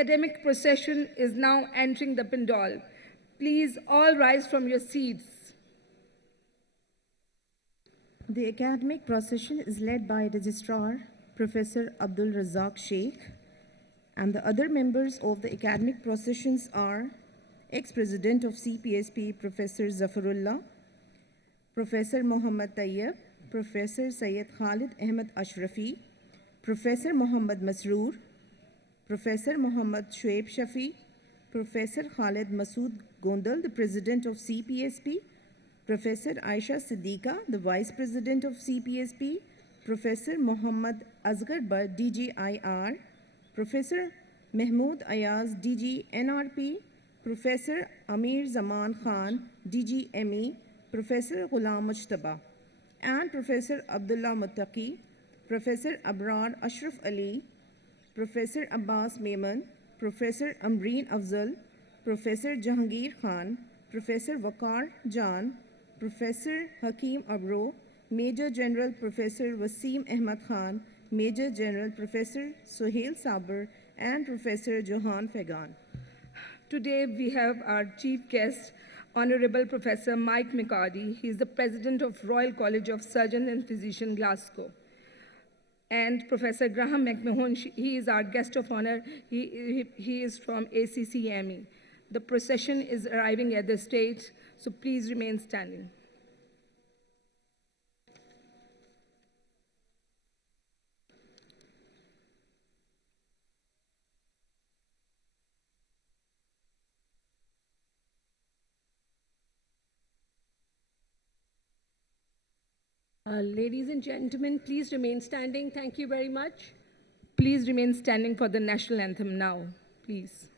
academic procession is now entering the Pandal. Please all rise from your seats. The academic procession is led by Registrar Professor Abdul Razak Sheikh, and the other members of the academic processions are ex-president of CPSP Professor Zafarullah, Professor Muhammad Tayyab, Professor Syed Khalid Ahmed Ashrafi, Professor Muhammad Masroor, Professor Muhammad Shoaib Shafi, Professor Khalid Masood Gondal, the President of CPSP, Professor Aisha Siddiqa, the Vice President of CPSP, Professor Muhammad Asghar Bar, DGIR, Professor Mahmood Ayaz, DG NRP, Professor Amir Zaman Khan, DGME, Professor Ghulam Mujtaba, and Professor Abdullah Muttaqi, Professor Abrar Ashraf Ali, Professor Abbas Maiman, Professor Amreen Afzal, Professor Jahangir Khan, Professor Waqar Jan, Professor Hakim Abro, Major General Professor Wasim Ahmad Khan, Major General Professor Sohail Saber, and Professor Johan Fagan. Today we have our chief guest, Honorable Professor Mike McCarty. He is the President of Royal College of Surgeons and Physicians, Glasgow. And Professor Graham McMahon, he is our guest of honor. He is from ACCME. The procession is arriving at the stage, so please remain standing. Ladies and gentlemen, please remain standing. Thank you very much. Please remain standing for the national anthem now, please.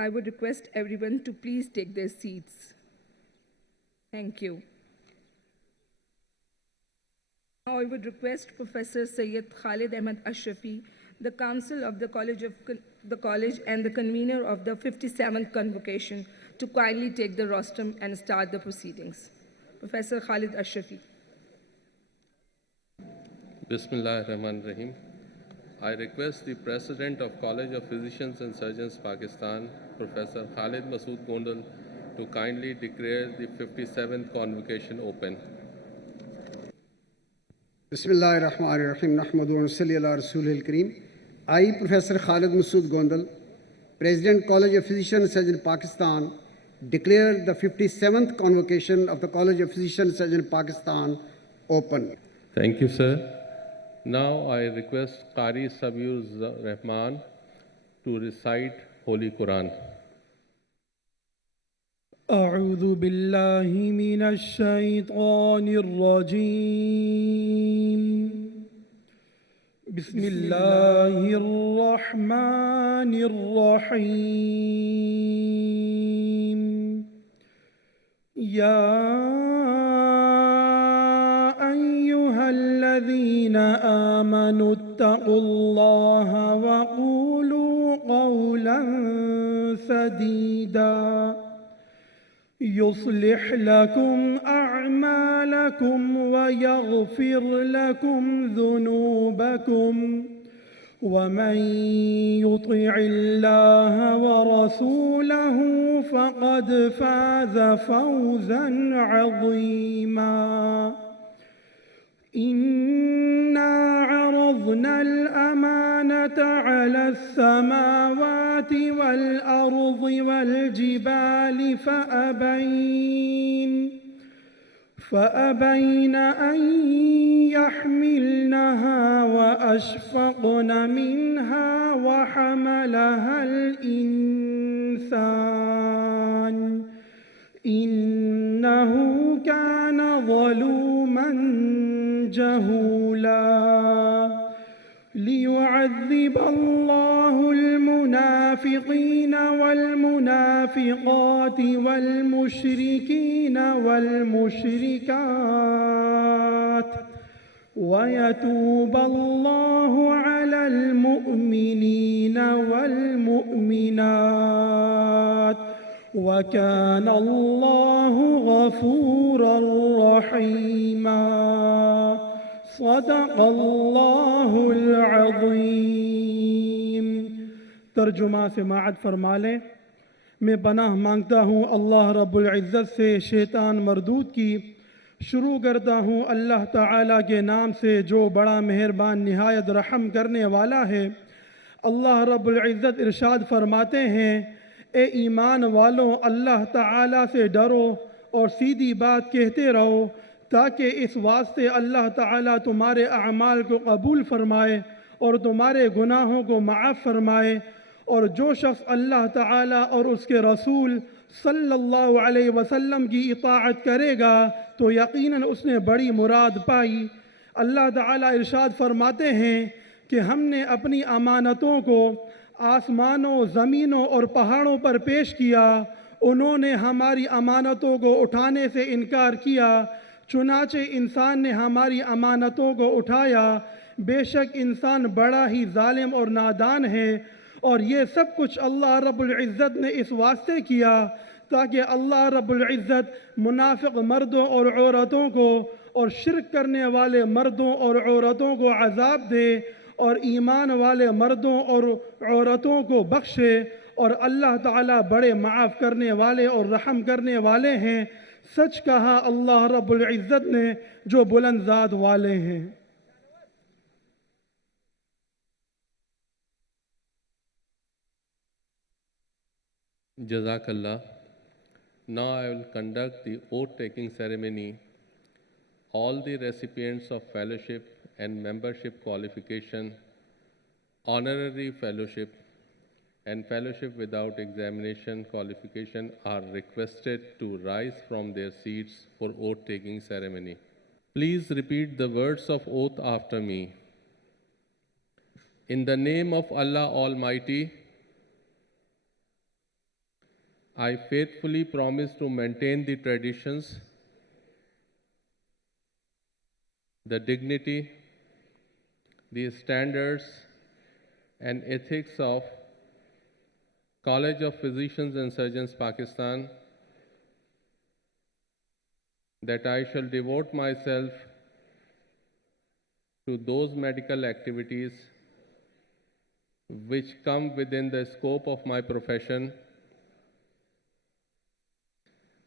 I would request everyone to please take their seats. Thank you. Now I would request Professor Syed Khalid Ahmed Ashrafi, the Council of the College and the convener of the 57th Convocation, to kindly take the rostrum and start the proceedings. Professor Khalid Ashrafi. Bismillah ar-Rahman ar-Rahim. I request the President of College of Physicians and Surgeons, Pakistan, Professor Khalid Masood Gondal, to kindly declare the 57th Convocation open. Bismillah ar-Rahman ar-Rahim. Nahmadu wa nusalli ala Rasulil Kareem. I, Professor Khalid Masood Gondal, President, College of Physicians and Surgeons, Pakistan, declare the 57th Convocation of the College of Physicians and Surgeons, Pakistan open. Thank you, sir. Now I request Qari Sabiur Rahman to recite Holy Quran. أعوذ بالله من الشيطان الرجيم بسم الله الرحمن الرحيم يا أيها الذين آمنوا اتقوا الله وقولوا قولا سديدا يصلح لكم أعمالكم ويغفر لكم ذنوبكم ومن يطع الله ورسوله فقد فاز فوزا عظيما إنا عرضنا الأمانة على السماوات والأرض والجبال فأبين أن يحملنها وأشفقن منها وحملها الإنسان إنه كان ظلوما جهولا ليعذب الله المنافقين والمنافقات والمشركين والمشركات ويتوب الله على المؤمنين والمؤمنات وكان الله غفورا رحيما صدق اللہ العظیم۔ ترجمہ سماعت فرما لیں۔ میں پناہ مانگتا ہوں اللہ رب العزت سے شیطان مردود کی۔ شروع کرتا ہوں اللہ تعالیٰ کے نام سے جو بڑا مہربان نہایت رحم کرنے والا ہے۔ اللہ رب العزت ارشاد فرماتے ہیں، اے ایمان والوں اللہ تعالیٰ سے ڈرو اور سیدھی بات کہتے رہو، تاکہ اس واسطے اللہ تعالیٰ تمہارے اعمال کو قبول فرمائے اور تمہارے گناہوں کو معاف فرمائے۔ اور جو شخص اللہ تعالیٰ اور اس کے رسول صلی اللہ علیہ وسلم کی اطاعت کرے گا تو یقیناً اس نے بڑی مراد پائی۔ اللہ تعالیٰ ارشاد فرماتے ہیں کہ ہم نے اپنی امانتوں کو آسمانوں، زمینوں اور پہاڑوں پر پیش کیا، انہوں نے ہماری امانتوں کو اٹھانے سے انکار کیا، چنانچہ انسان نے ہماری امانتوں کو اٹھایا، بے شک انسان بڑا ہی ظالم اور نادان ہے۔ اور یہ سب کچھ اللہ رب العزت نے اس واسطے کیا تاکہ اللہ رب العزت منافق مردوں اور عورتوں کو اور شرک کرنے والے مردوں اور عورتوں کو عذاب دے اور ایمان والے مردوں اور عورتوں کو بخشے، اور اللہ تعالیٰ بڑے معاف کرنے والے اور رحم کرنے والے ہیں۔ سچ کہا اللہ رب العزت نے جو بلند ذات والے ہیں۔ Jazakallah. Now I will conduct the oath-taking ceremony. All the recipients of fellowship and membership qualification, honorary fellowship, and fellowship without examination qualification are requested to rise from their seats for oath-taking ceremony. Please repeat the words of oath after me. In the name of Allah Almighty, I faithfully promise to maintain the traditions, the dignity, the standards, and ethics of College of Physicians and Surgeons, Pakistan, that I shall devote myself to those medical activities which come within the scope of my profession,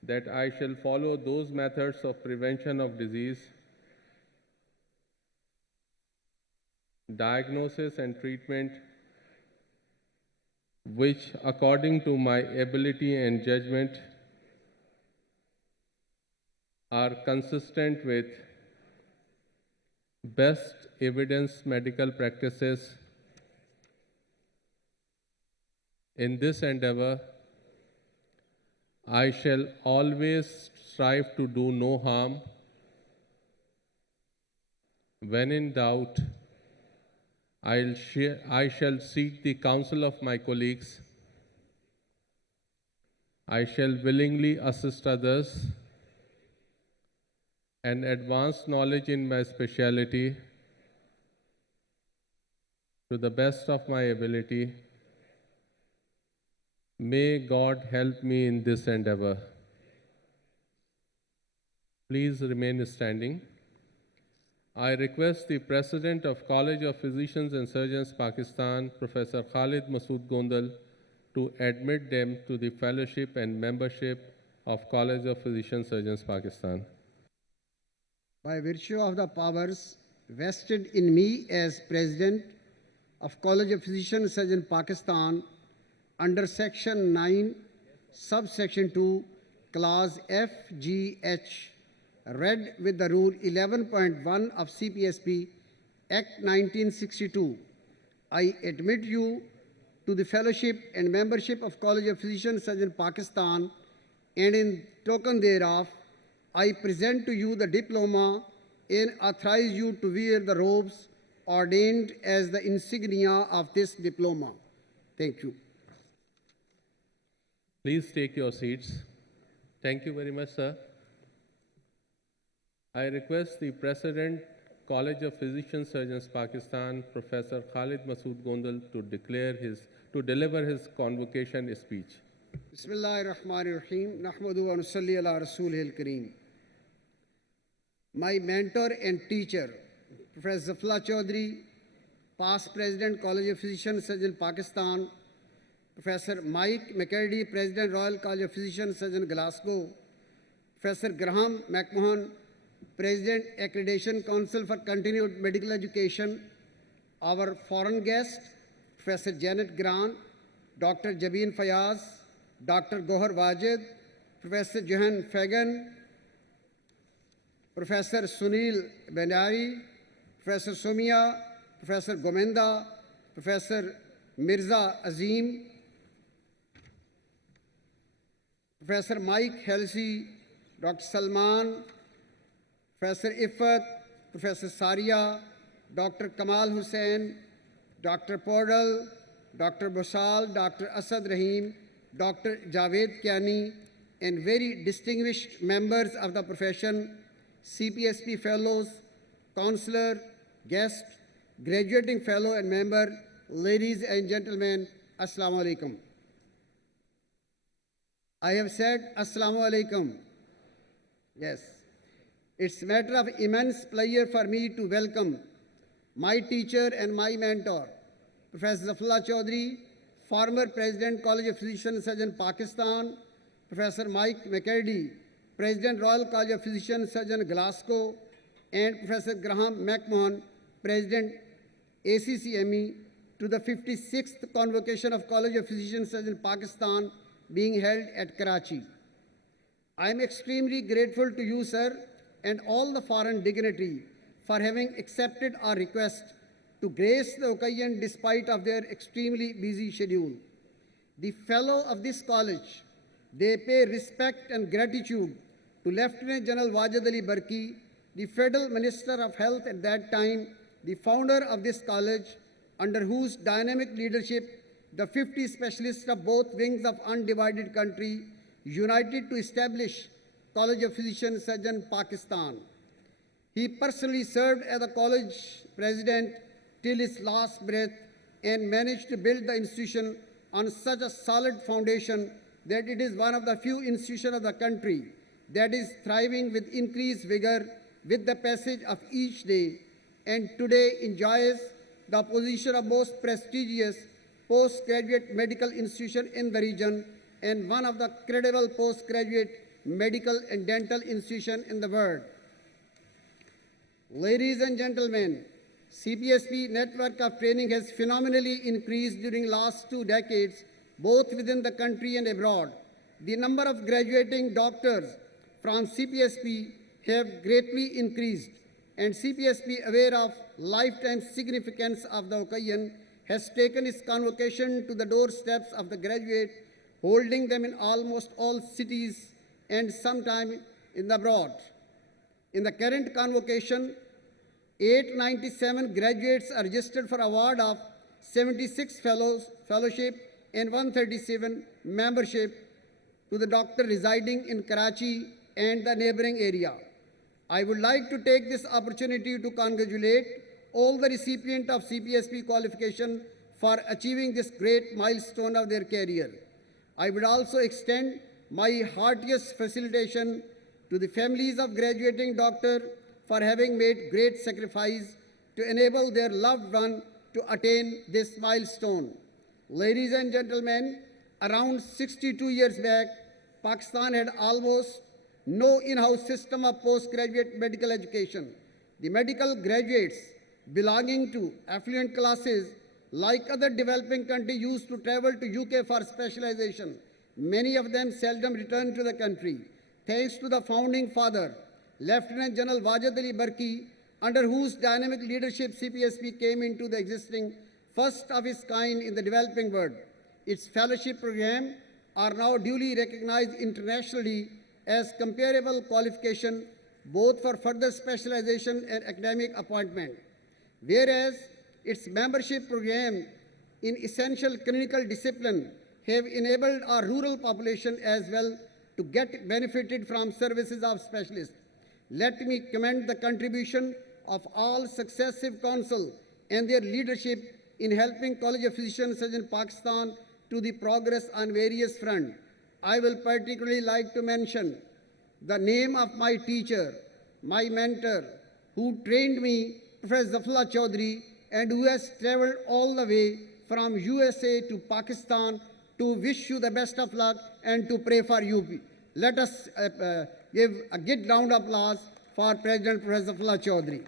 that I shall follow those methods of prevention of disease, diagnosis and treatment which, according to my ability and judgment, are consistent with best evidence medical practices. In this endeavor, I shall always strive to do no harm. When in doubt, I shall seek the counsel of my colleagues. I shall willingly assist others and advance knowledge in my specialty to the best of my ability. May God help me in this endeavor. Please remain standing. I request the President of College of Physicians and Surgeons, Pakistan, Professor Khalid Masood Gondal, to admit them to the fellowship and membership of College of Physicians and Surgeons, Pakistan. By virtue of the powers vested in me as President of College of Physicians and Surgeons, Pakistan, under Section 9, Subsection 2, Clause F, G, H, read with the Rule 11.1 of CPSP, Act 1962, I admit you to the fellowship and membership of College of Physicians and Surgeons, Pakistan, and in token thereof, I present to you the diploma and authorize you to wear the robes ordained as the insignia of this diploma. Thank you. Please take your seats. Thank you very much, sir. I request the President, College of Physicians Surgeons, Pakistan, Professor Khalid Masood Gondal, to deliver his convocation speech. Bismillahirrahmanirrahim. Nahmadu wa nusalli ala Rasulil Kareem. My mentor and teacher, Professor Zafla Chaudhry, past President, College of Physicians and Surgeons, Pakistan, Professor Mike McCurdy, President, Royal College of Physicians and Surgeons, Glasgow, Professor Graham McMahon, President, Accreditation Council for Continued Medical Education, our foreign guest, Professor Janet Grant, Dr. Jabin Fayaz, Dr. Gohar Wajid, Professor Johan Fagan, Professor Sunil Benari, Professor Somia, Professor Gomenda, Professor Mirza Azim, Professor Mike Halsey, Dr. Salman, Professor Ifat, Professor Saria, Dr. Kamal Hussain, Dr. Podal, Dr. Bosal, Dr. Asad Rahim, Dr. Javed Kiani, and very distinguished members of the profession, CPSP fellows, counselor, guest, graduating fellow and member, ladies and gentlemen, Assalamu alaikum. I have said Assalamu alaikum. Yes. It's a matter of immense pleasure for me to welcome my teacher and my mentor, Professor Zafla Chaudhry, former President, College of Physicians and Surgeons, Pakistan, Professor Mike McCurdy, President, Royal College of Physicians and Surgeons, Glasgow, and Professor Graham McMahon, President, ACCME, to the 56th Convocation of College of Physicians and Surgeons, Pakistan, being held at Karachi. I am extremely grateful to you, sir, and all the foreign dignitary for having accepted our request to grace the occasion despite of their extremely busy schedule. The fellow of this college, they pay respect and gratitude to Lieutenant General Wajid Ali Barki, the Federal Minister of Health at that time, the founder of this college, under whose dynamic leadership the 50 specialists of both wings of undivided country united to establish College of Physicians and Surgeons, Pakistan. He personally served as the college president till his last breath and managed to build the institution on such a solid foundation that it is one of the few institutions of the country that is thriving with increased vigor with the passage of each day, and today enjoys the position of most prestigious postgraduate medical institution in the region and one of the credible postgraduate medical and dental institution in the world. Ladies and gentlemen, CPSP network of training has phenomenally increased during last 2 decades, both within the country and abroad. The number of graduating doctors from CPSP have greatly increased, and CPSP, aware of lifetime significance of the occasion, has taken its convocation to the doorsteps of the graduate, holding them in almost all cities and sometime in the abroad. In the current convocation, 897 graduates are registered for award of 76 fellowship and 137 membership to the doctor residing in Karachi and the neighboring area. I would like to take this opportunity to congratulate all the recipients of CPSP qualification for achieving this great milestone of their career. I would also extend my heartiest facilitation to the families of graduating doctors for having made great sacrifice to enable their loved one to attain this milestone. Ladies and gentlemen, around 62 years back, Pakistan had almost no in-house system of postgraduate medical education. The medical graduates belonging to affluent classes, like other developing countries, used to travel to UK for specialization. Many of them seldom returned to the country. Thanks to the founding father, Lieutenant General Wajid Ali Barki, under whose dynamic leadership CPSP came into the existing, first of its kind in the developing world. Its fellowship program are now duly recognized internationally as comparable qualification both for further specialization and academic appointment. Whereas its membership program in essential clinical discipline have enabled our rural population as well to get benefited from services of specialists. Let me commend the contribution of all successive council and their leadership in helping College of Physicians in Pakistan to the progress on various fronts. I will particularly like to mention the name of my teacher, my mentor, who trained me, Professor Zafullah Chaudhry, and who has traveled all the way from USA to Pakistan to wish you the best of luck and to pray for you. Let us give a good round of applause for President Professor Zafullah Chaudhry.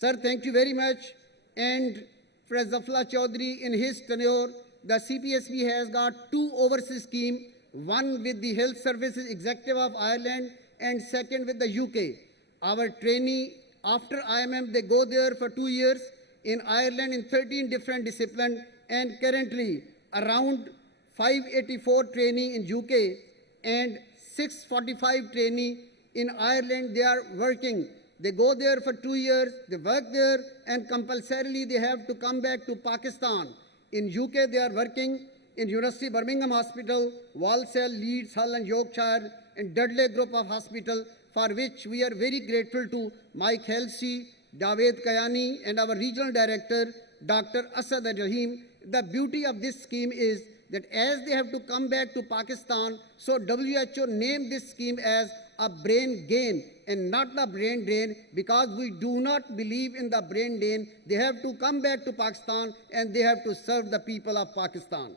Sir, thank you very much. And Professor Zafullah Chaudhry, in his tenure, the CPSP has got 2 overseas schemes, one with the Health Services Executive of Ireland and second with the UK. Our trainee, after IMM, they go there for 2 years in Ireland in 13 different disciplines, and currently around 584 trainee in UK and 645 trainee in Ireland. They are working. They go there for 2 years, they work there, and compulsorily they have to come back to Pakistan. In UK, they are working in University Birmingham Hospital, Walsall, Leeds, Hull and Yorkshire, and Dudley Group of Hospital, for which we are very grateful to Mike Halsey, Javed Kayani, and our regional director, Dr. Asad Rahim. The beauty of this scheme is that as they have to come back to Pakistan, so WHO named this scheme as a brain gain and not the brain drain, because we do not believe in the brain drain. They have to come back to Pakistan and they have to serve the people of Pakistan.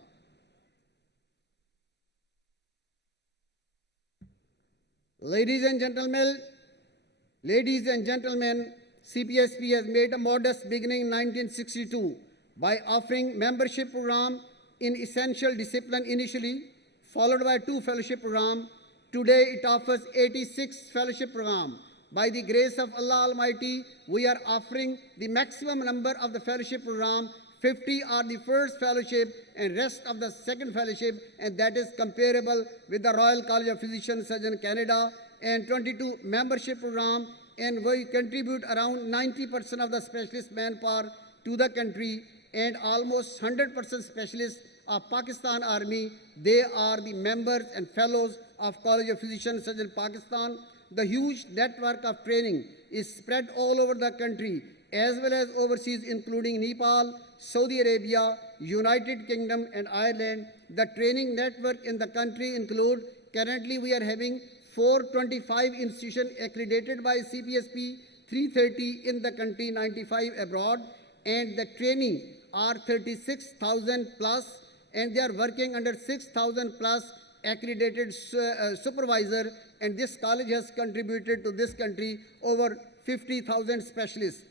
Ladies and gentlemen, CPSP has made a modest beginning in 1962 by offering membership program in essential discipline initially, followed by 2 fellowship programs. Today it offers 86 fellowship programs. By the grace of Allah Almighty, we are offering the maximum number of the fellowship program. 50 are the first fellowship and rest of the second fellowship, and that is comparable with the Royal College of Physicians Surgeons Canada, and 22 membership program, and we contribute around 90% of the specialist manpower to the country, and almost 100% specialists of Pakistan Army. They are the members and fellows of College of Physicians Surgeons Pakistan. The huge network of training is spread all over the country as well as overseas, including Nepal, Saudi Arabia, United Kingdom and Ireland. The training network in the country include, currently we are having 425 institutions accredited by CPSP, 330 in the country, 95 abroad, and the training are 36,000 plus, and they are working under 6,000 plus accredited supervisor, and this college has contributed to this country over 50,000 specialists.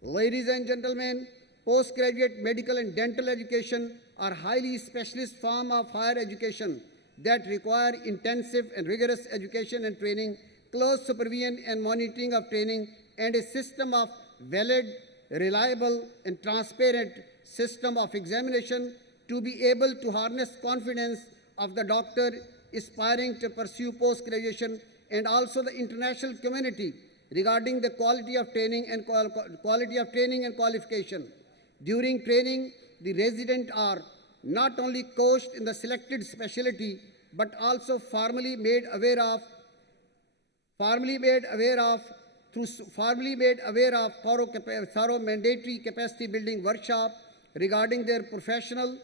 Ladies and gentlemen, postgraduate medical and dental education are highly specialist form of higher education that require intensive and rigorous education and training, close supervision and monitoring of training, and a system of valid, reliable and transparent system of examination to be able to harness confidence of the doctor aspiring to pursue post-graduation, and also the international community regarding the quality of training and qualification. During training, the residents are not only coached in the selected specialty, but also formally made aware of thorough mandatory capacity building workshop regarding their professional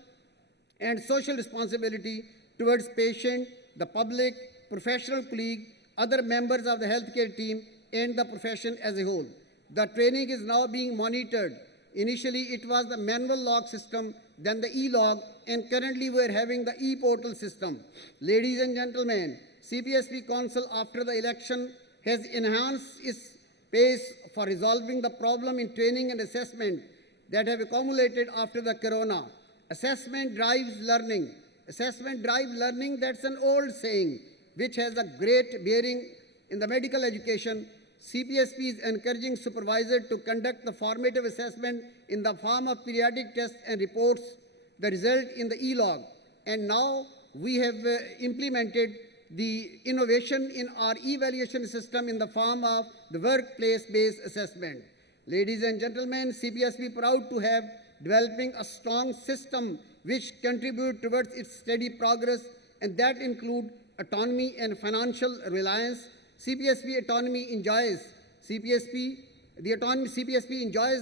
and social responsibility towards patient, the public, professional colleagues, other members of the healthcare team, and the profession as a whole. The training is now being monitored. Initially, it was the manual log system, then the e-log, and currently we are having the e-portal system. Ladies and gentlemen, CPSP Council after the election has enhanced its pace for resolving the problem in training and assessment that have accumulated after the corona. Assessment drives learning. Assessment drives learning, that's an old saying, which has a great bearing in the medical education. CPSP is encouraging supervisors to conduct the formative assessment in the form of periodic tests and reports the result in the e-log. And now we have implemented the innovation in our evaluation system in the form of the workplace-based assessment. Ladies and gentlemen, CPSP proud to have developing a strong system which contribute towards its steady progress, and that include autonomy and financial reliance. CPSP enjoys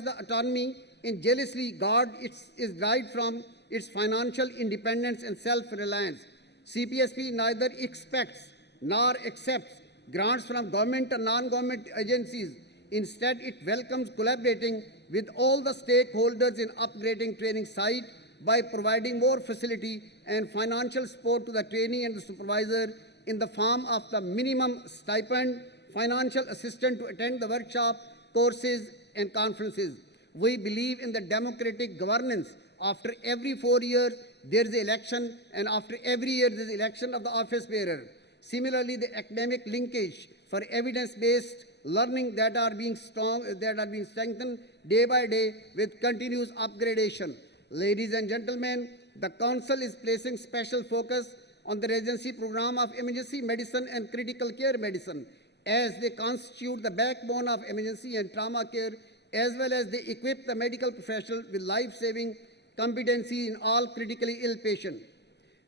the autonomy and jealously guard its right from its financial independence and self-reliance. CPSP neither expects nor accepts grants from government or non-government agencies. Instead, it welcomes collaborating with all the stakeholders in upgrading training site by providing more facility and financial support to the trainee and the supervisor in the form of the minimum stipend, financial assistance to attend the workshop, courses, and conferences. We believe in the democratic governance. After every 4 years, there is an election, and after every year, there is election of the office bearer. Similarly, the academic linkage for evidence-based learning that are being strengthened day by day with continuous upgradation. Ladies and gentlemen, the Council is placing special focus on the residency program of emergency medicine and critical care medicine, as they constitute the backbone of emergency and trauma care, as well as they equip the medical professionals with life-saving competencies in all critically ill patients.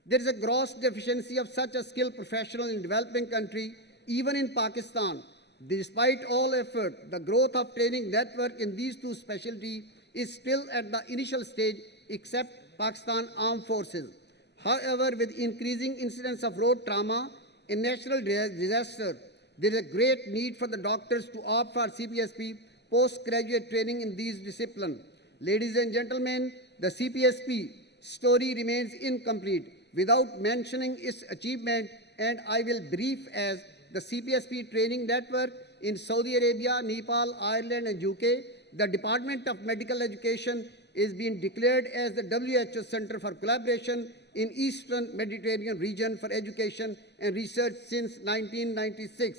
There is a gross deficiency of such a skilled professional in developing country, even in Pakistan. Despite all effort, the growth of training network in these two specialties is still at the initial stage, except Pakistan Armed Forces. However, with increasing incidence of road trauma and natural disaster, there is a great need for the doctors to opt for CPSP postgraduate training in these disciplines. Ladies and gentlemen, the CPSP story remains incomplete without mentioning its achievement, and I will brief as the CPSP training network in Saudi Arabia, Nepal, Ireland, and UK. The Department of Medical Education is being declared as the WHO Center for Collaboration in Eastern Mediterranean region for education and research since 1996.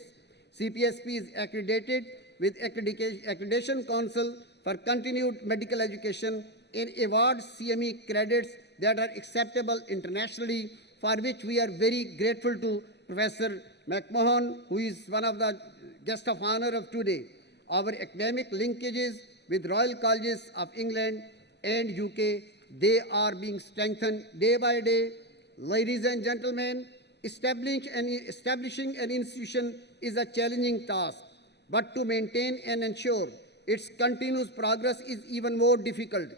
CPSP is accredited with Accreditation Council for Continued Medical Education and awards CME credits that are acceptable internationally, for which we are very grateful to Professor McMahon, who is one of the guests of honor of today. Our academic linkages with Royal Colleges of England and UK, they are being strengthened day by day. Ladies and gentlemen, establishing an institution is a challenging task, but to maintain and ensure its continuous progress is even more difficult.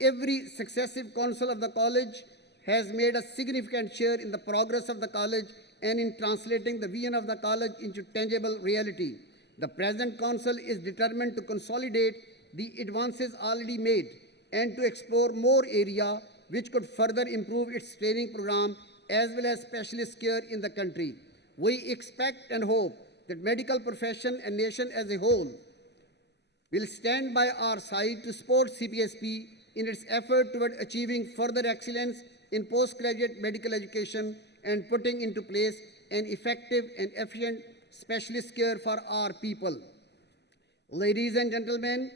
Every successive council of the college has made a significant share in the progress of the college and in translating the vision of the college into tangible reality. The present council is determined to consolidate the advances already made and to explore more areas which could further improve its training program as well as specialist care in the country. We expect and hope that medical profession and nation as a whole will stand by our side to support CPSP in its effort toward achieving further excellence in postgraduate medical education and putting into place an effective and efficient specialist care for our people. Ladies and gentlemen,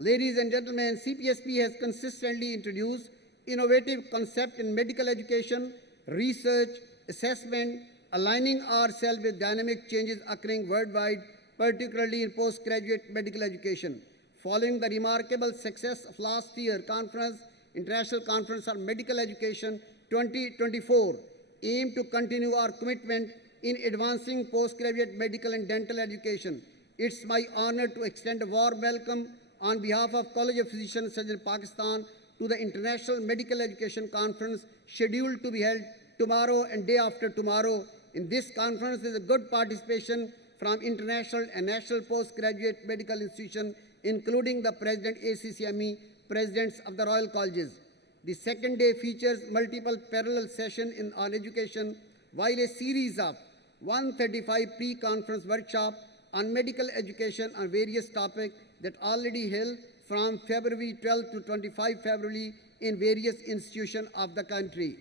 CPSP has consistently introduced innovative concepts in medical education, research, assessment, aligning ourselves with dynamic changes occurring worldwide, particularly in postgraduate medical education. Following the remarkable success of last year's conference, International Conference on Medical Education 2024, aim to continue our commitment in advancing postgraduate medical and dental education. It's my honor to extend a warm welcome on behalf of College of Physicians and Surgeons Pakistan to the International Medical Education Conference scheduled to be held tomorrow and day after tomorrow. In this conference, there is a good participation from international and national postgraduate medical institutions, including the President ACCME, Presidents of the Royal Colleges. The second day features multiple parallel sessions on education, while a series of 135 pre-conference workshops on medical education on various topics that already held from February 12 to 25 February in various institutions of the country.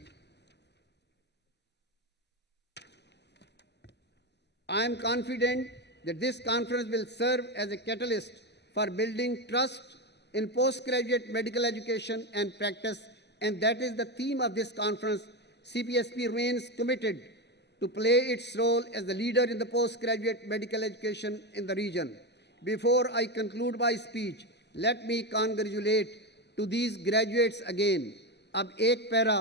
I am confident that this conference will serve as a catalyst for building trust in postgraduate medical education and practice, and that is the theme of this conference. CPSP remains committed to play its role as the leader in the postgraduate medical education in the region. Before I conclude my speech, let me congratulate to these graduates again. अब एक para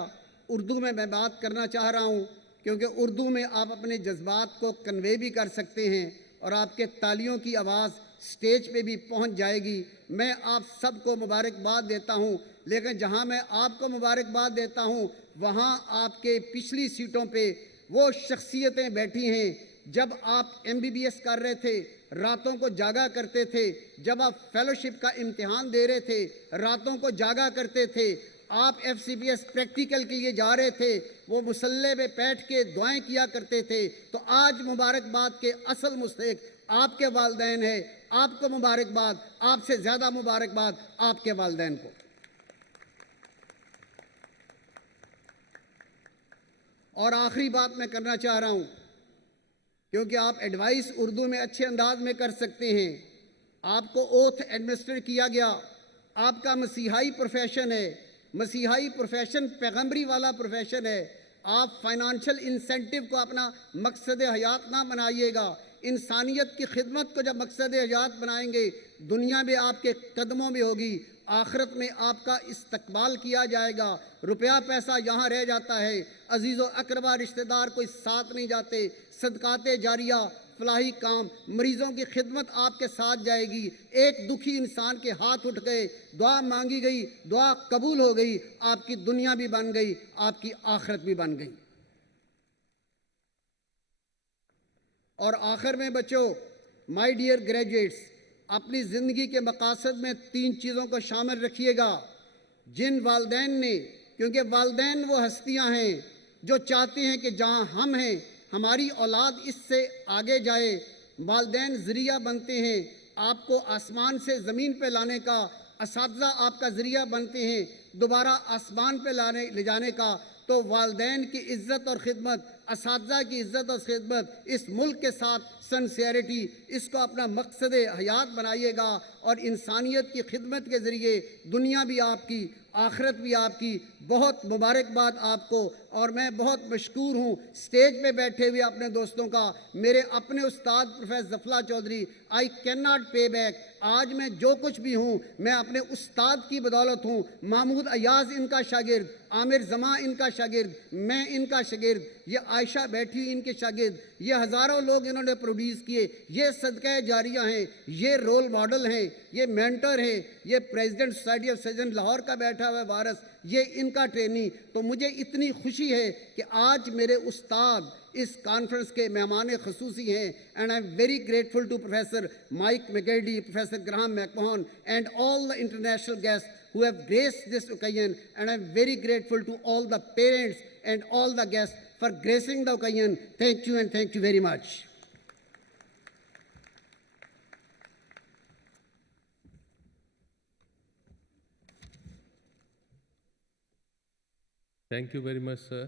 Urdu में मैं बात करना चाह रहा हूँ, क्योंकि उर्दू में आप अपने जज्बात को कन्वे भी कर सकते हैं और आपके तालियों की आवाज़ स्टेज पे भी पहुंच जाएगी। मैं आप सबको मुबारकबाद देता हूं, लेकिन जहां मैं आपको मुबारकबाद देता हूं, वहां आपके पिछली सीटों पे वो शख्सियतें बैठी हैं जब आप MBBS कर रहे थे, रातों को जागा करते थे, जब आप फेलोशिप का इम्तिहान दे रहे थे, रातों को जागा करते थे, आप FCPS प्रैक्टिकल के लिए जा रहे थे, वो मुसल्ले पे बैठ के दुआएं किया करते थे। तो आज मुबारकबाद के असल मुस्तहिक आपके वालिदैन है। आपको मुबारकबाद, आपसे ज़्यादा मुबारकबाद आपके वालिदैन को। और आखिरी बात मैं करना चाह रहा हूँ, क्योंकि आप एडवाइस उर्दू में अच्छे अंदाज में कर सकते हैं। आपको ओथ एडमिनिस्टर किया गया, आपका मसीहाई प्रोफेशन है, मसीहाई प्रोफेशन पैगम्बरी वाला प्रोफेशन है। आप फाइनेंशियल इंसेंटिव को अपना मकसद हयात ना बनाइएगा। इंसानियत की खिदमत को जब मकसद हयात बनाएंगे, दुनिया में आपके कदमों में होगी, आखिरत में आपका इस्तकबाल किया जाएगा। रुपया पैसा यहाँ रह जाता है, अजीज़ो अकरबा रिश्तेदार कोई साथ नहीं जाते। सदकाते जारिया, फलाही काम, मरीज़ों की खिदमत आपके साथ जाएगी। एक दुखी इंसान के हाथ उठ गए, दुआ मांगी गई, दुआ कबूल हो गई, आपकी दुनिया भी बन गई, आपकी आखिरत भी बन गई। और आखिर में बच्चों, माय डियर ग्रेजुएट्स, अपनी ज़िंदगी के मकासद में 3 चीज़ों को शामिल रखिएगा। जिन वालिदैन ने, क्योंकि वालिदैन वो हस्तियां हैं जो चाहते हैं कि जहां हम हैं हमारी औलाद इससे आगे जाए। वालिदैन ज़रिया बनते हैं आपको आसमान से ज़मीन पे लाने का, असातिज़ा आपका ज़रिया बनते हैं दोबारा आसमान पे ले जाने का। तो वालिदैन की इज़्ज़त और ख़िदमत, असातिज़ा की इज़्ज़त और ख़िदमत, इस मुल्क के साथ सिंसियरिटी, इसको अपना मकसद हयात बनाइएगा और इंसानियत की खिदमत के ज़रिए दुनिया भी आपकी, आखिरत भी आपकी। बहुत मुबारकबाद आपको। और मैं बहुत मशकूर हूँ स्टेज पे बैठे हुए अपने दोस्तों का, मेरे अपने उस्ताद professor Zafala Chaudhry. I can not pay back. आज मैं जो कुछ भी हूँ मैं अपने उस्ताद की बदौलत हूँ। महमूद अयाज़ इनका शागिर्द, आमिर ज़मा इनका शागिर्द, मैं इनका शागिर्द, ये आयशा बैठी इनके शागिर्द, ये हज़ारों लोग इन्होंने प्रोड्यूस किए। ये सदका जारिया हैं, ये रोल मॉडल हैं, ये मेंटर हैं, ये president society of surgeon Lahore का बैठा हुआ वारस, ये इनका ट्रेनी। तो मुझे इतनी खुशी है कि आज मेरे उस्ताद इस कॉन्फ्रेंस के मेहमान खसूसी हैं। And I am very grateful to professor Mike McCurdy, professor Graham McMahon and all the international guest who have graced this occasion, and I am very grateful to all the parents and all the guests for gracing the occasion. Thank you and thank you very much. Thank you very much, sir.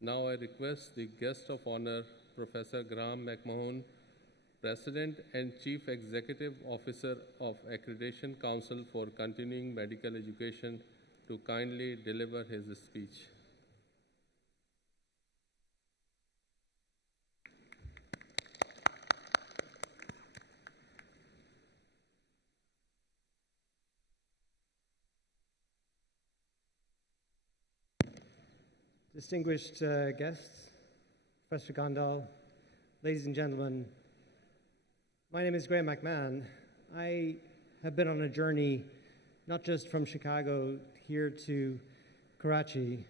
Now I request the guest of honor, Professor Graham McMahon, President and Chief Executive Officer of Accreditation Council for Continuing Medical Education, to kindly deliver his speech. Distinguished guests, Professor Gondal, ladies and gentlemen, my name is Graham McMahon. I have been on a journey not just from Chicago here to Karachi,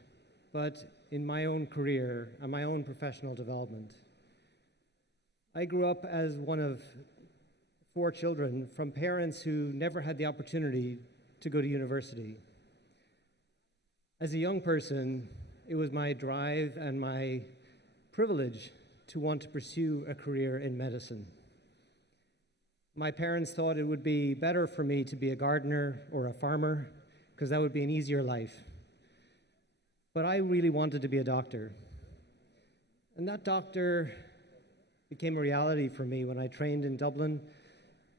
but in my own career and my own professional development. I grew up as one of 4 children from parents who never had the opportunity to go to university. As a young person, it was my drive and my privilege to want to pursue a career in medicine. My parents thought it would be better for me to be a gardener or a farmer because that would be an easier life. But I really wanted to be a doctor. And that doctor became a reality for me when I trained in Dublin,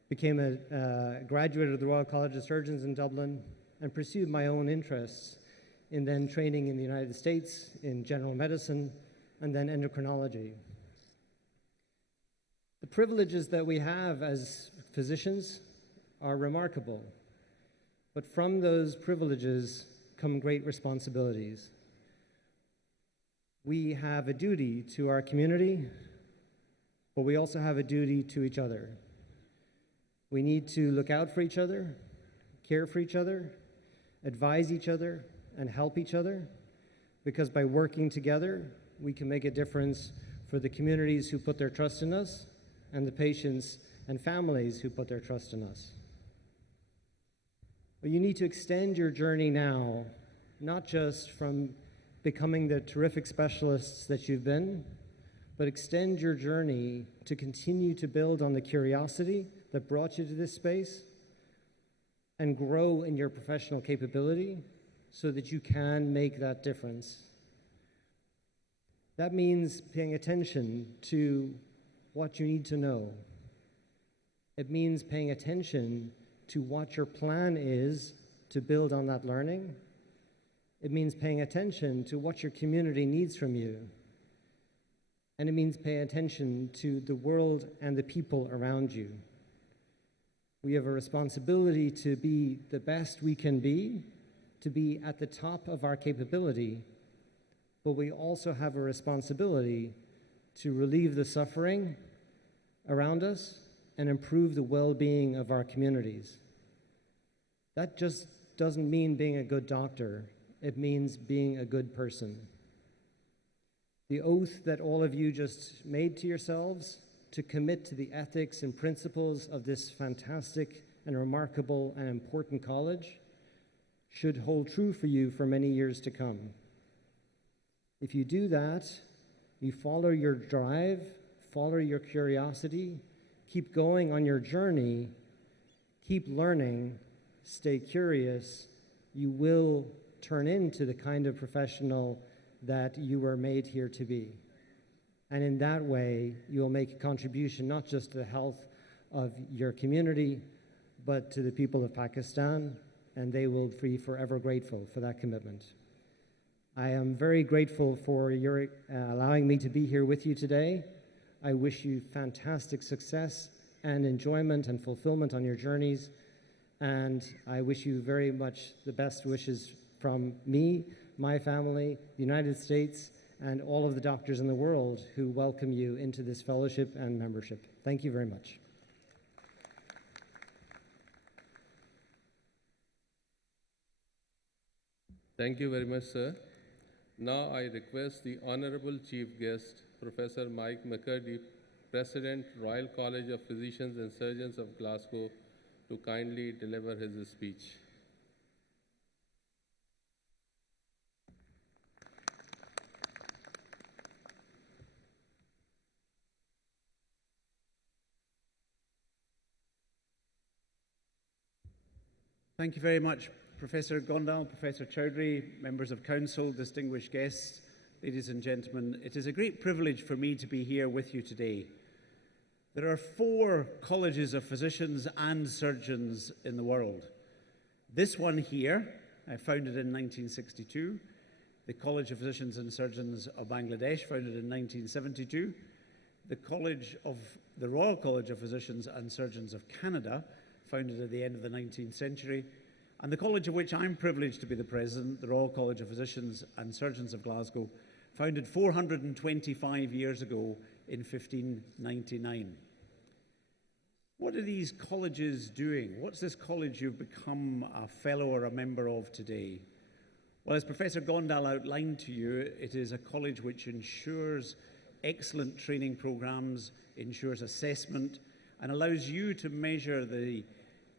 became a graduate of the Royal College of Surgeons in Dublin, and pursued my own interests in then training in the United States in general medicine and then endocrinology. The privileges that we have as physicians are remarkable, but from those privileges come great responsibilities. We have a duty to our community, but we also have a duty to each other. We need to look out for each other, care for each other, advise each other, and help each other, because by working together, we can make a difference for the communities who put their trust in us and the patients and families who put their trust in us. But you need to extend your journey now, not just from becoming the terrific specialists that you've been, but extend your journey to continue to build on the curiosity that brought you to this space and grow in your professional capability so that you can make that difference. That means paying attention to what you need to know. It means paying attention to what your plan is to build on that learning. It means paying attention to what your community needs from you. And it means paying attention to the world and the people around you. We have a responsibility to be the best we can be, to be at the top of our capability, but we also have a responsibility to relieve the suffering around us and improve the well-being of our communities. That just doesn't mean being a good doctor. It means being a good person. The oath that all of you just made to yourselves to commit to the ethics and principles of this fantastic and remarkable and important college should hold true for you for many years to come. If you do that, you follow your drive, follow your curiosity, keep going on your journey, keep learning, stay curious, you will turn into the kind of professional that you were made here to be. And in that way, you will make a contribution not just to the health of your community, but to the people of Pakistan, and they will be forever grateful for that commitment. I am very grateful for your allowing me to be here with you today. I wish you fantastic success and enjoyment and fulfillment on your journeys, and I wish you very much the best wishes from me, my family, the United States, and all of the doctors in the world who welcome you into this fellowship and membership. Thank you very much. Thank you very much, sir. Now I request the Honorable Chief Guest, Professor Mike McCurdy, President, Royal College of Physicians and Surgeons of Glasgow, to kindly deliver his speech. Thank you very much, Professor Gondal, Professor Chowdhury, members of council, distinguished guests, ladies and gentlemen. It is a great privilege for me to be here with you today. There are 4 colleges of physicians and surgeons in the world. This one here, I founded in 1962, the College of Physicians and Surgeons of Bangladesh, founded in 1972, the Royal College of Physicians and Surgeons of Canada, founded at the end of the 19th century, and the college of which I'm privileged to be the president, the Royal College of Physicians and Surgeons of Glasgow, founded 425 years ago in 1599. What are these colleges doing? What's this college you've become a fellow or a member of today? Well, as Professor Gondal outlined to you, it is a college which ensures excellent training programs, ensures assessment, and allows you to measure the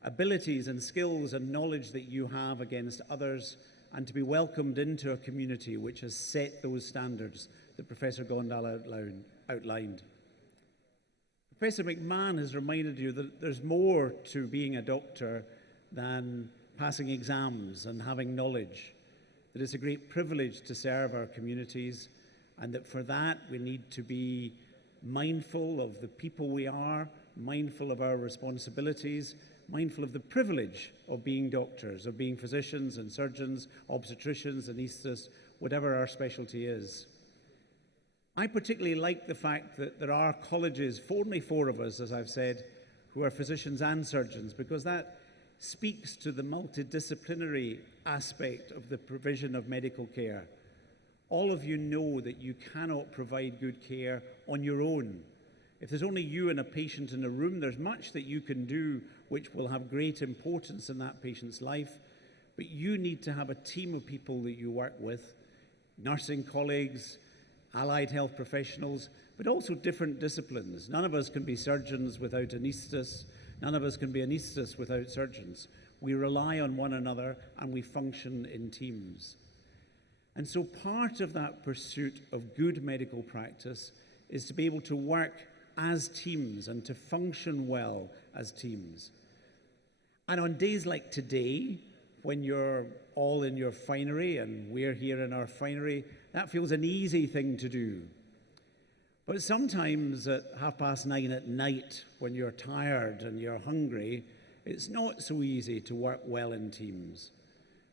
abilities and skills and knowledge that you have against others, and to be welcomed into a community which has set those standards that Professor Gondal outlined. Professor McMahon has reminded you that there's more to being a doctor than passing exams and having knowledge, that it's a great privilege to serve our communities, and that for that we need to be mindful of the people we are, mindful of our responsibilities, mindful of the privilege of being doctors, of being physicians and surgeons, obstetricians, anaesthetists, whatever our specialty is. I particularly like the fact that there are colleges, only 4 of us, as I've said, who are physicians and surgeons, because that speaks to the multidisciplinary aspect of the provision of medical care. All of you know that you cannot provide good care on your own. If there's only you and a patient in a room, there's much that you can do which will have great importance in that patient's life, but you need to have a team of people that you work with, nursing colleagues, allied health professionals, but also different disciplines. None of us can be surgeons without anaesthetists. None of us can be anaesthetists without surgeons. We rely on one another and we function in teams. And so part of that pursuit of good medical practice is to be able to work as teams and to function well as teams. And on days like today, when you're all in your finery and we're here in our finery, that feels an easy thing to do. But sometimes at 9:30 at night, when you're tired and you're hungry, it's not so easy to work well in teams.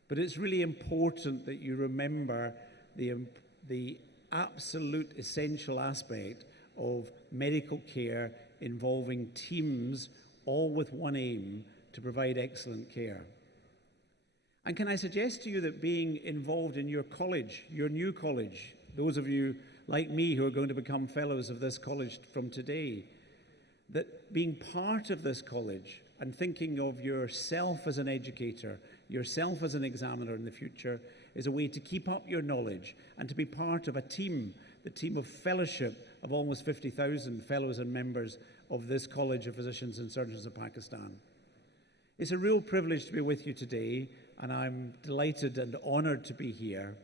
But it's really important that you remember the absolute essential aspect of medical care involving teams, all with one aim, to provide excellent care. And can I suggest to you that being involved in your college, your new college, those of you like me who are going to become fellows of this college from today, that being part of this college and thinking of yourself as an educator, yourself as an examiner in the future, is a way to keep up your knowledge and to be part of a team, the team of fellowship of almost 50,000 fellows and members of this College of Physicians and Surgeons of Pakistan. It's a real privilege to be with you today, and I'm delighted and honored to be here.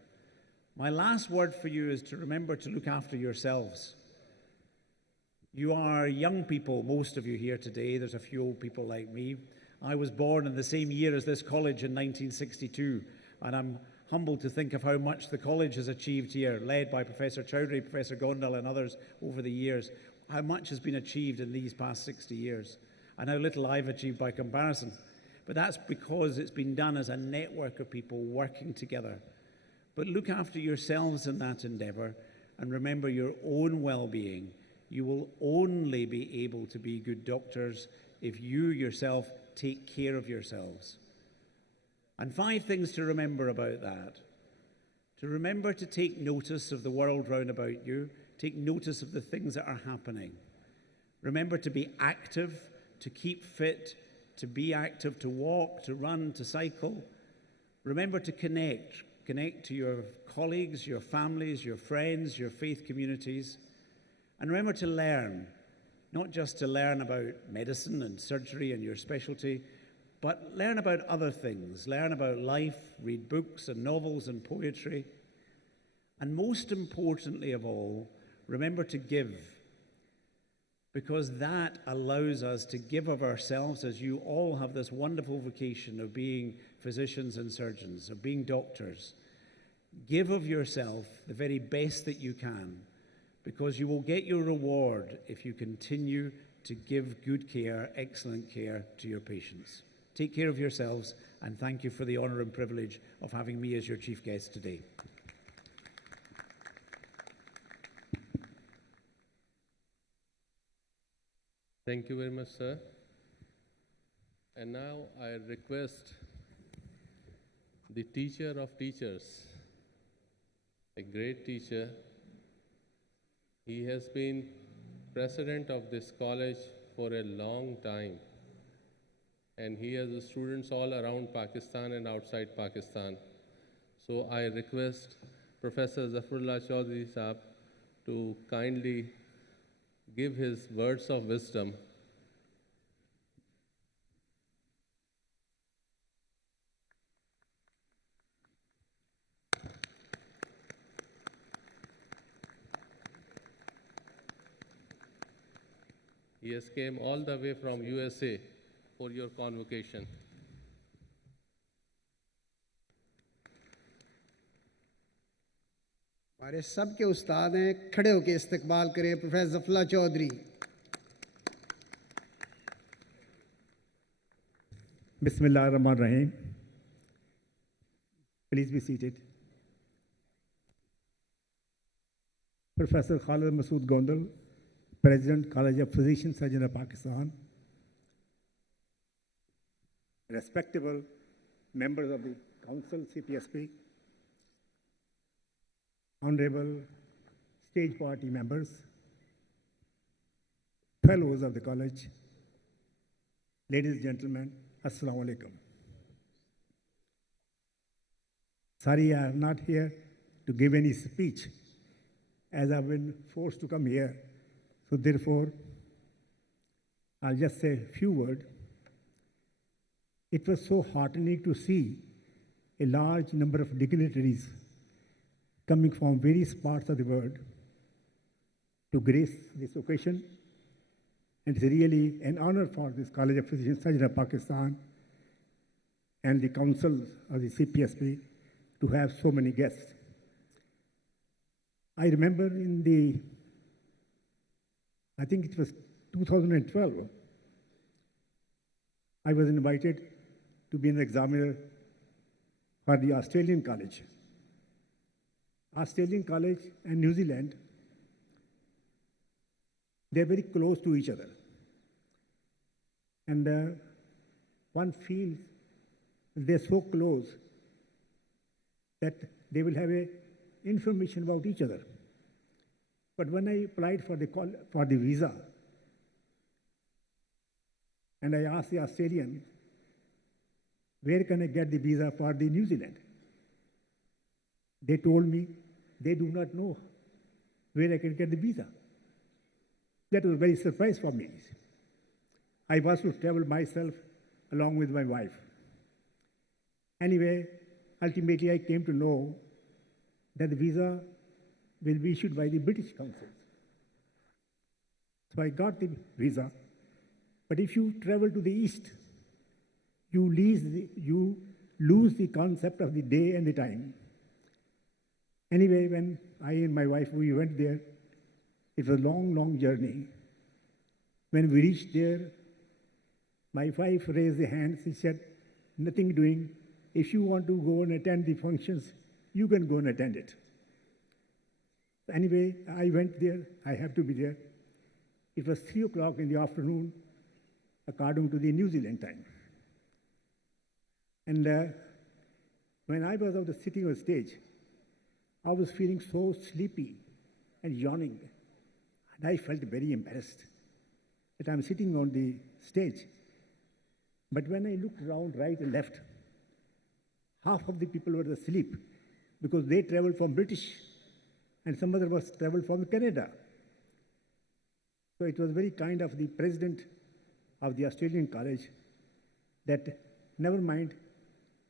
My last word for you is to remember to look after yourselves. You are young people, most of you here today. There's a few old people like me. I was born in the same year as this college in 1962, and I'm humbled to think of how much the college has achieved here, led by Professor Chowdhury, Professor Gondal and others over the years, how much has been achieved in these past 60 years, and how little I've achieved by comparison. But that's because it's been done as a network of people working together. But look after yourselves in that endeavour and remember your own well-being. You will only be able to be good doctors if you yourself take care of yourselves. And 5 things to remember about that. To remember to take notice of the world round about you, take notice of the things that are happening. Remember to be active, to keep fit, to be active, to walk, to run, to cycle. Remember to connect to your colleagues, your families, your friends, your faith communities. And remember to learn, not just to learn about medicine and surgery and your specialty, but learn about other things. Learn about life, read books and novels and poetry. And most importantly of all, remember to give, because that allows us to give of ourselves, as you all have this wonderful vocation of being physicians and surgeons, of being doctors. Give of yourself the very best that you can, because you will get your reward if you continue to give good care, excellent care to your patients. Take care of yourselves, and thank you for the honour and privilege of having me as your chief guest today. Thank you very much, sir. And now I request the teacher of teachers, a great teacher. He has been president of this college for a long time, and he has students all around Pakistan and outside Pakistan. So I request Professor Zafrullah Chaudhry Saab to kindly give his words of wisdom. He has came all the way from USA for your convocation. हमारे सब के उस्ताद हैं, खड़े होकर इस्तकबाल करें professor Zafarullah Chaudhry. Bismillahirrahmanirrahim. Please be seated. Professor Khalid Masood Gondal, President, College of Physicians, Surgeons of Pakistan. Respectable members of the Council, CPSP. Honorable stage party members, fellows of the college, ladies and gentlemen, Assalamu alaikum. Sorry, I am not here to give any speech as I've been forced to come here. So therefore, I'll just say a few words. It was so heartening to see a large number of dignitaries coming from various parts of the world to grace this occasion. And it's really an honor for this College of Physicians Surgeons of Pakistan and the Council of the CPSP to have so many guests. I remember I think it was 2012, I was invited to be an examiner for the Australian College. Australian College and New Zealand, they're very close to each other. And one feels they're so close that they will have information about each other. But when I applied for the visa, and I asked the Australian, where can I get the visa for the New Zealand? They told me they do not know where I can get the visa. That was a very surprise for me. I was to travel myself along with my wife. Anyway, ultimately I came to know that the visa will be issued by the British Council. So I got the visa. But if you travel to the east, you lose the concept of the day and the time. Anyway, when I and my wife, we went there, it was a long, long journey. When we reached there, my wife raised a hand. She said, nothing doing. If you want to go and attend the functions, you can go and attend it. Anyway, I went there. I have to be there. It was 3 o'clock in the afternoon, according to the New Zealand time. And when I was sitting on stage, I was feeling so sleepy and yawning. And I felt very embarrassed that I'm sitting on the stage. But when I looked around right and left, half of the people were asleep because they traveled from British and some other was traveled from Canada. So it was very kind of the president of the Australian College that never mind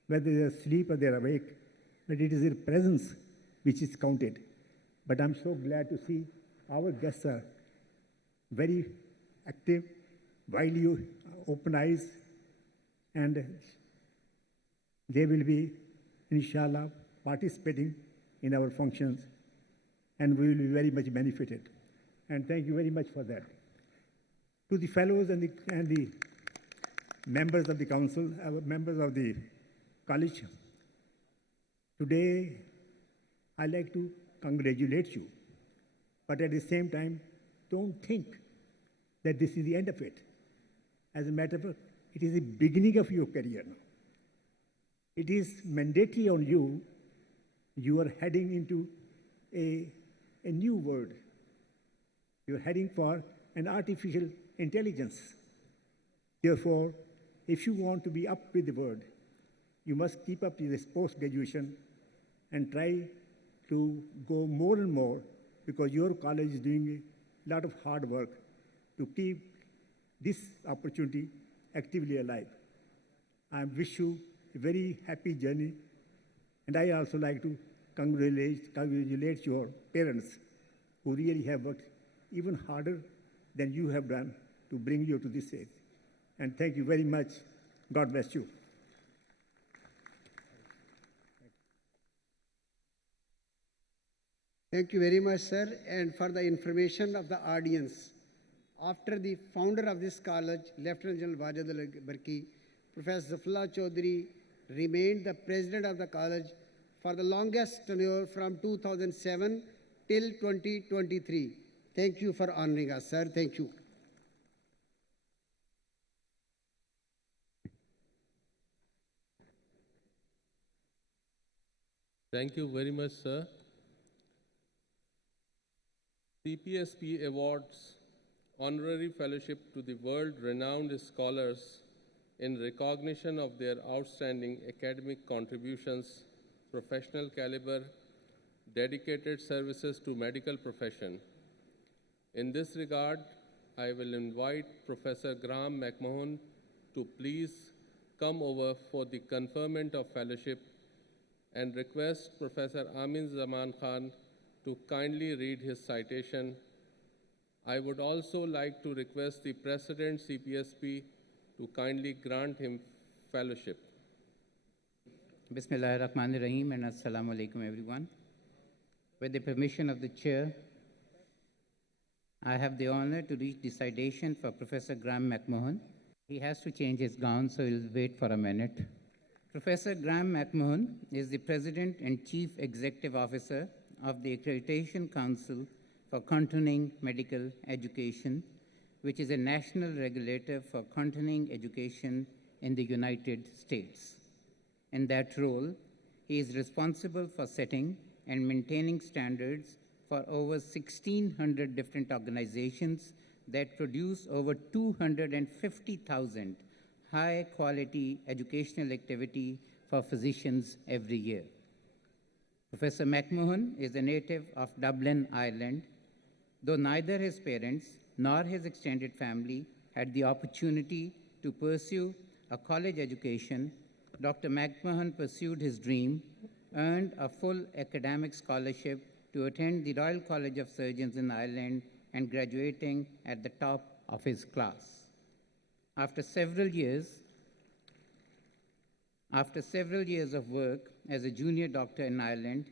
whether they're asleep or they're awake, that it is their presence which is counted. But I'm so glad to see our guests are very active, wily, open eyes, and they will be, inshallah, participating in our functions, and we will be very much benefited. And thank you very much for that. To the fellows and the members of the council, members of the college, today I'd like to congratulate you, but at the same time, don't think that this is the end of it. As a matter of fact, it is the beginning of your career now. It is mandatory on you. You are heading into a new world. You're heading for an artificial intelligence. Therefore, if you want to be up with the world, you must keep up this post-graduation and try to go more and more because your college is doing a lot of hard work to keep this opportunity actively alive. I wish you a very happy journey, and I also like to congratulate your parents who really have worked even harder than you have done to bring you to this stage. And thank you very much. God bless you. Thank you very much, sir. And for the information of the audience, after the founder of this college, Lieutenant General Wajid al-Barki, Professor Zafullah Chaudhary remained the president of the college for the longest tenure from 2007 till 2023. Thank you for honoring us, sir. Thank you. Thank you very much, sir. CPSP awards honorary fellowship to the world-renowned scholars in recognition of their outstanding academic contributions, professional caliber, dedicated services to medical profession. In this regard, I will invite Professor Graham McMahon to please come over for the conferment of fellowship and request Professor Amin Zaman Khan to kindly read his citation. I would also like to request the President CPSP to kindly grant him fellowship. Bismillahirrahmanirrahim and Assalamu alaikum everyone. With the permission of the Chair, I have the honor to read the citation for Professor Graham McMahon. He has to change his gown, so he'll wait for a minute. Professor Graham McMahon is the President and Chief Executive Officer of the Accreditation Council for Continuing Medical Education, which is a national regulator for continuing education in the United States. In that role, he is responsible for setting and maintaining standards for over 1,600 different organizations that produce over 250,000 high-quality educational activity for physicians every year. Professor McMahon is a native of Dublin, Ireland. Though neither his parents nor his extended family had the opportunity to pursue a college education, Dr. McMahon pursued his dream, earned a full academic scholarship to attend the Royal College of Surgeons in Ireland and graduating at the top of his class. After several years of work as a junior doctor in Ireland,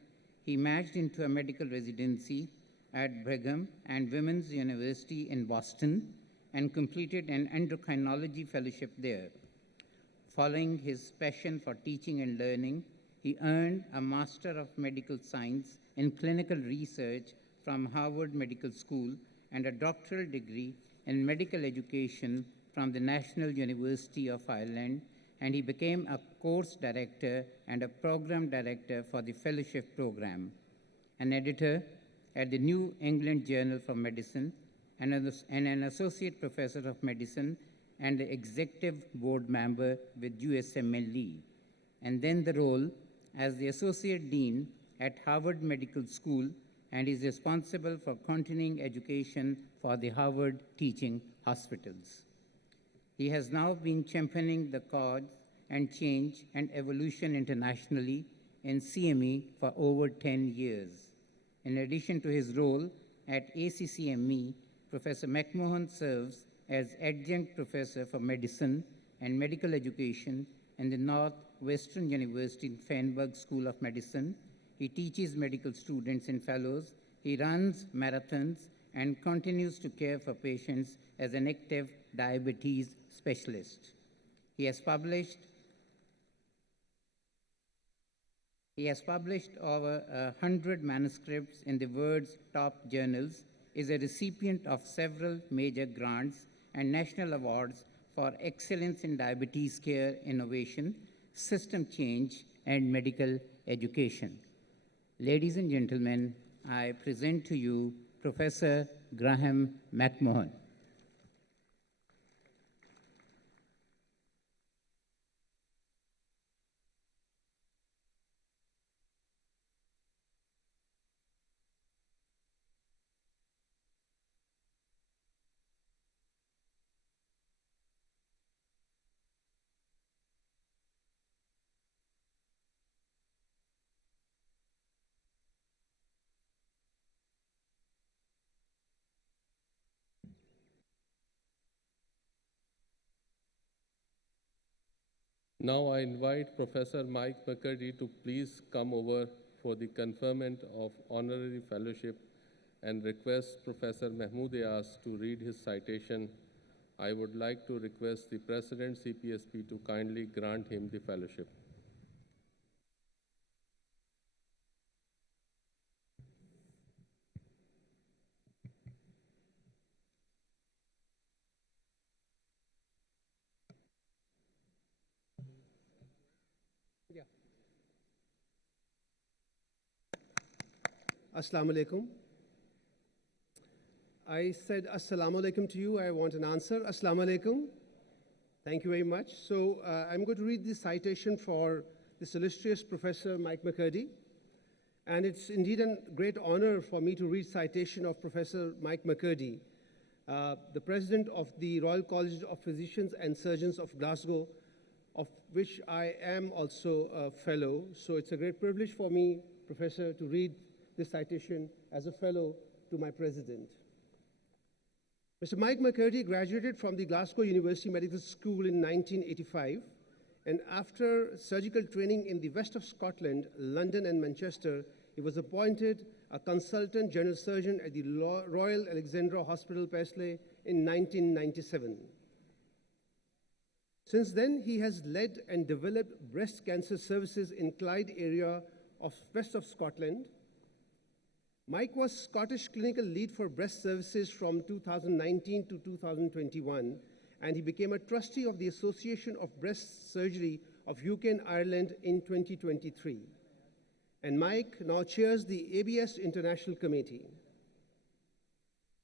he matched into a medical residency at Brigham and Women's University in Boston and completed an endocrinology fellowship there. Following his passion for teaching and learning, he earned a Master of Medical Science in Clinical Research from Harvard Medical School and a doctoral degree in medical education from the National University of Ireland, and he became a course director and a program director for the fellowship program, an editor at the New England Journal for Medicine, and an associate professor of medicine and an executive board member with USMLE, and then the role as the associate dean at Harvard Medical School, and is responsible for continuing education for the Harvard teaching hospitals. He has now been championing the cause and change and evolution internationally in CME for over 10 years. In addition to his role at ACCME, Professor McMahon serves as adjunct professor for medicine and medical education in the Northwestern University in Feinberg School of Medicine. He teaches medical students and fellows. He runs marathons and continues to care for patients as an active diabetes specialist. He has published over 100 manuscripts in the world's top journals, is a recipient of several major grants and national awards for excellence in diabetes care innovation, system change, and medical education. Ladies and gentlemen, I present to you Professor Graham McMahon. Now I invite Professor Mike McCurdy to please come over for the conferment of honorary fellowship and request Professor Mahmood Ayas to read his citation. I would like to request the President CPSP to kindly grant him the fellowship. Assalamu alaikum. I said assalamu alaikum to you. I want an answer. Assalamu alaikum. Thank you very much. So I'm going to read the citation for this illustrious Professor Mike McCurdy. And it's indeed a great honor for me to read citation of Professor Mike McCurdy, the president of the Royal College of Physicians and Surgeons of Glasgow, of which I am also a fellow. So it's a great privilege for me, Professor, to read this citation as a fellow to my president. Mr. Mike McCurdy graduated from the Glasgow University Medical School in 1985, and after surgical training in the west of Scotland, London and Manchester, he was appointed a consultant general surgeon at the Royal Alexandra Hospital, Paisley, in 1997. Since then, he has led and developed breast cancer services in Clyde area of west of Scotland. Mike was Scottish clinical lead for breast services from 2019 to 2021, and he became a trustee of the Association of Breast Surgery of UK and Ireland in 2023. And Mike now chairs the ABS International Committee.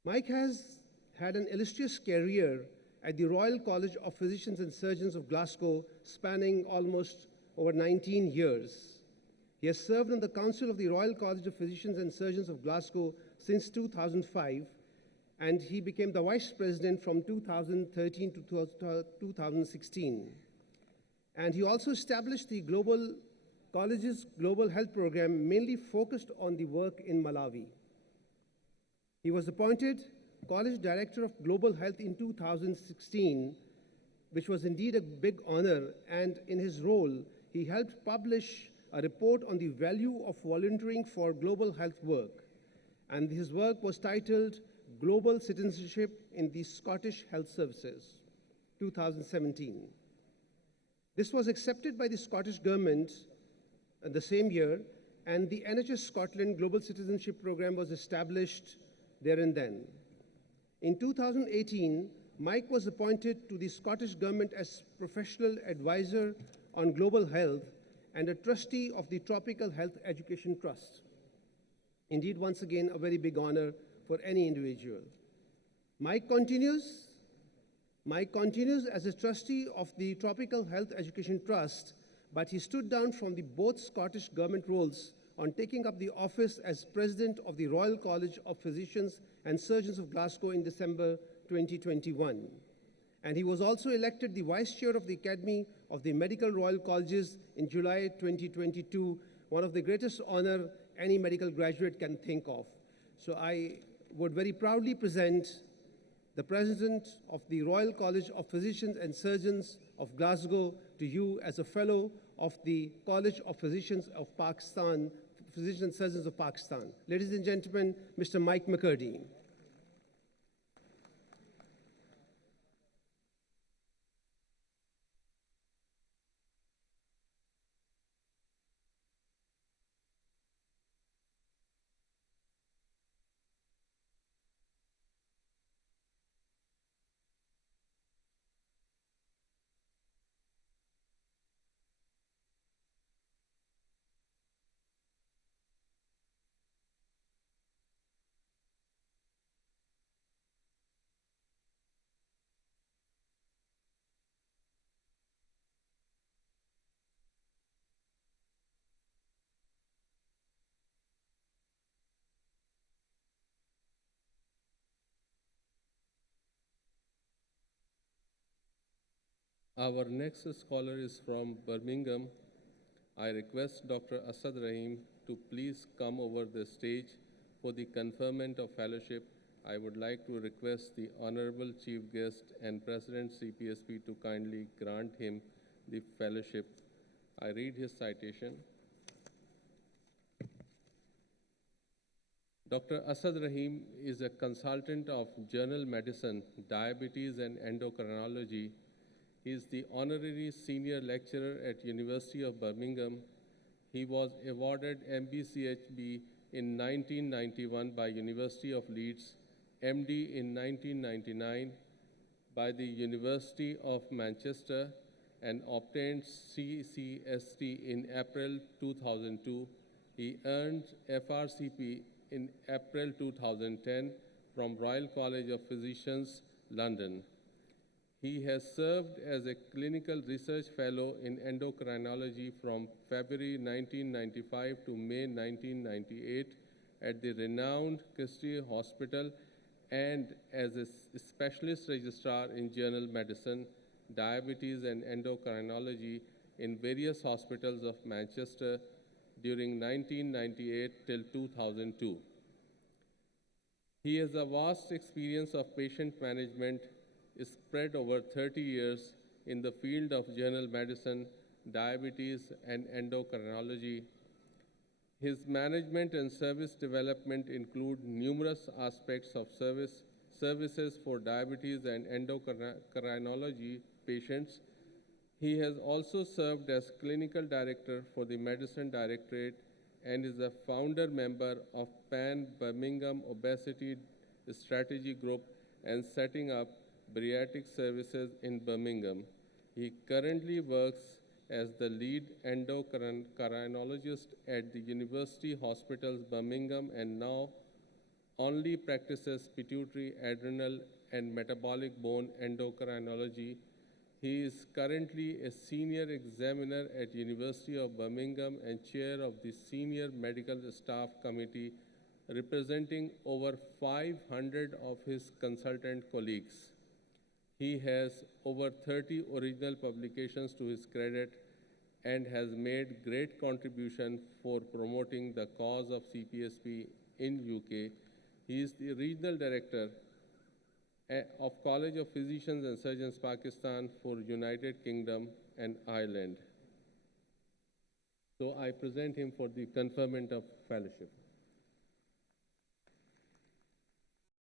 Mike has had an illustrious career at the Royal College of Physicians and Surgeons of Glasgow, spanning almost over 19 years. He has served on the Council of the Royal College of Physicians and Surgeons of Glasgow since 2005, and he became the Vice President from 2013 to 2016. And he also established the Global College's Global Health Program, mainly focused on the work in Malawi. He was appointed College Director of Global Health in 2016, which was indeed a big honor, and in his role, he helped publish a report on the value of volunteering for global health work. And his work was titled Global Citizenship in the Scottish Health Services, 2017. This was accepted by the Scottish Government the same year, and the NHS Scotland Global Citizenship Program was established there and then. In 2018, Mike was appointed to the Scottish Government as Professional Advisor on Global Health and a trustee of the Tropical Health Education Trust. Indeed, once again, a very big honor for any individual. Mike continues as a trustee of the Tropical Health Education Trust, but he stood down from the both Scottish Government roles on taking up the office as President of the Royal College of Physicians and Surgeons of Glasgow in December 2021. And he was also elected the Vice Chair of the Academy of the Medical Royal Colleges in July 2022, one of the greatest honor any medical graduate can think of. So I would very proudly present the President of the Royal College of Physicians and Surgeons of Glasgow to you as a Fellow of the College of Physicians of Pakistan, Physicians and Surgeons of Pakistan. Ladies and gentlemen, Mr. Mike McCurdy. Our next scholar is from Birmingham. I request Dr. Asad Rahim to please come over the stage for the conferment of fellowship. I would like to request the Honorable Chief Guest and President CPSP to kindly grant him the fellowship. I read his citation. Dr. Asad Rahim is a consultant of general medicine, diabetes, and endocrinology. He is the honorary senior lecturer at University of Birmingham. He was awarded MBCHB in 1991 by University of Leeds, MD in 1999 by the University of Manchester, and obtained CCST in April 2002. He earned FRCP in April 2010 from Royal College of Physicians, London. He has served as a clinical research fellow in endocrinology from February 1995 to May 1998 at the renowned Christie Hospital and as a specialist registrar in general medicine, diabetes, and endocrinology in various hospitals of Manchester during 1998 till 2002. He has a vast experience of patient management spread over 30 years in the field of general medicine, diabetes, and endocrinology. His management and service development include numerous aspects of services for diabetes and endocrinology patients. He has also served as clinical director for the Medicine Directorate and is a founder member of Pan Birmingham Obesity Strategy Group and setting up bariatric services in Birmingham. He currently works as the lead endocrinologist at the University Hospitals Birmingham and now only practices pituitary, adrenal, and metabolic bone endocrinology. He is currently a senior examiner at University of Birmingham and chair of the Senior Medical Staff Committee, representing over 500 of his consultant colleagues. He has over 30 original publications to his credit and has made great contribution for promoting the cause of CPSP in UK. He is the regional director of College of Physicians and Surgeons Pakistan for United Kingdom and Ireland. So I present him for the conferment of fellowship.